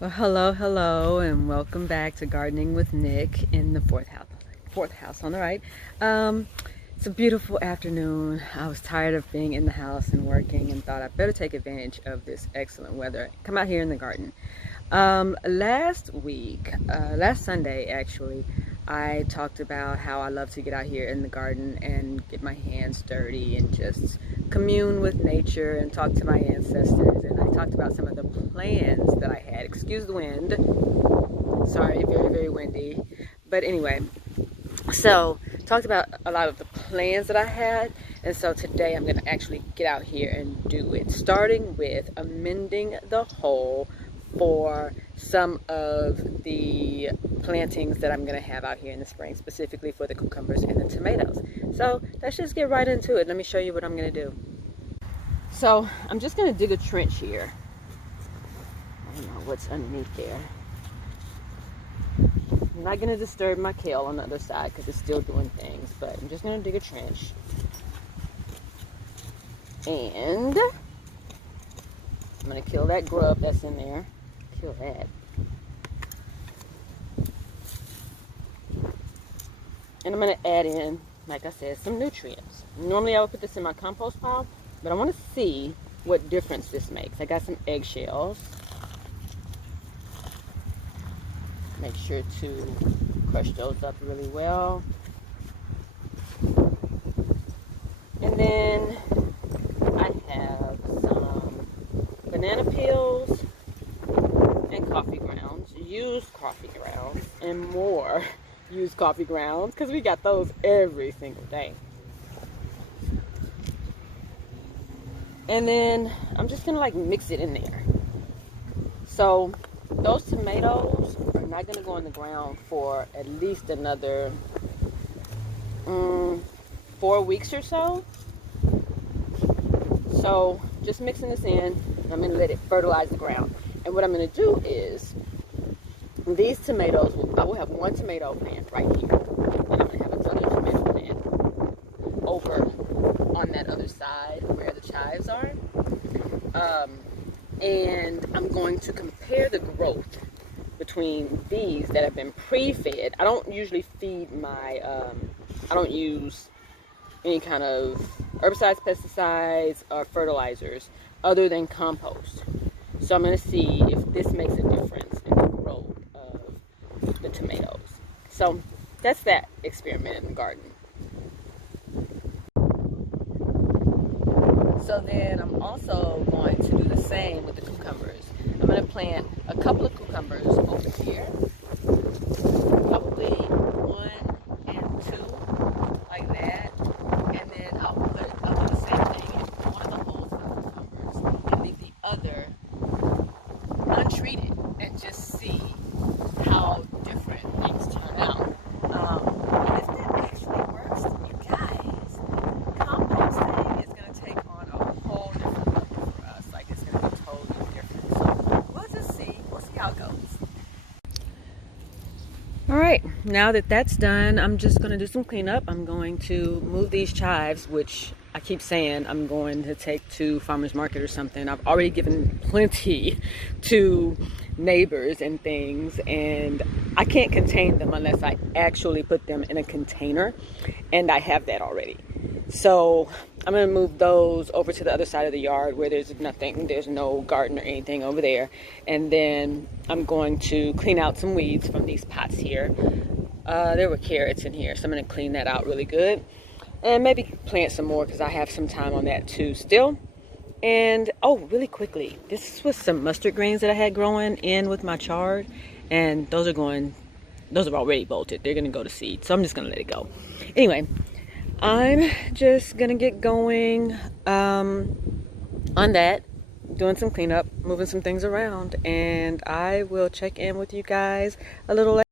Well, hello, and welcome back to Gardening with Nick in the fourth house on the right. It's a beautiful afternoon. I was tired of being in the house and working and thought I'd better take advantage of this excellent weather. Come out here in the garden. Last Sunday actually, I talked about how I love to get out here in the garden and get my hands dirty and just commune with nature and talk to my ancestors. And I talked about some of the plans that I had. Excuse the wind. Sorry, very, very windy. But anyway, so talked about a lot of the plans that I had. And so today I'm going to actually get out here and do it, starting with amending the hole for some of the plantings that I'm going to have out here in the spring, specifically for the cucumbers and the tomatoes. So let's just get right into it. Let me show you what I'm going to do. So I'm just going to dig a trench here. I don't know what's underneath there. I'm not going to disturb my kale on the other side because it's still doing things, but I'm just going to dig a trench. And I'm going to kill that grub that's in there. Kill that. And I'm going to add in, like I said, some nutrients. Normally I would put this in my compost pile, but I want to see what difference this makes. I got some eggshells. Make sure to crush those up really well. And then I have some banana peels and coffee grounds, used coffee grounds, and more used coffee grounds because we got those every single day. And then I'm just gonna mix it in there. So those tomatoes are not gonna go in the ground for at least another 4 weeks or so. So just mixing this in, I'm gonna let it fertilize the ground. And what I'm gonna do is, these tomatoes, I will have one tomato plant right here, and I'm gonna have another tomato plant over on that other side where the chives are. And I'm going to compare the growth between these that have been pre-fed. I don't usually feed my, I don't use any kind of herbicides, pesticides, or fertilizers other than compost. So I'm going to see if this makes a difference in the growth of the tomatoes. So that's that experiment in the garden. So then I'm also going to do the same with the cucumbers. I'm going to plant a couple of cucumbers over here. Probably 1 and 2, like that. And then I'll do the same thing in one of the holes for the cucumbers and leave the other untreated and just see how different things turn out. And if that actually works, you guys, composting is going to take on a whole different level for us. Like, it's going to be totally different. So we'll just see. We'll see how it goes. All right, now that that's done, I'm just going to do some cleanup. I'm going to move these chives, which I keep saying I'm going to take to farmer's market or something. I've already given plenty to neighbors and things, and I can't contain them unless I actually put them in a container, and I have that already. So I'm going to move those over to the other side of the yard where there's nothing, there's no garden or anything over there. And then I'm going to clean out some weeds from these pots here. There were carrots in here, so I'm going to clean that out really good. And maybe plant some more because I have some time on that too still. And, oh, really quickly, this was some mustard greens that I had growing in with my chard. And those are already bolted. They're going to go to seed, so I'm just going to let it go. Anyway, I'm just going to get going on that, doing some cleanup, moving some things around. And I will check in with you guys a little later.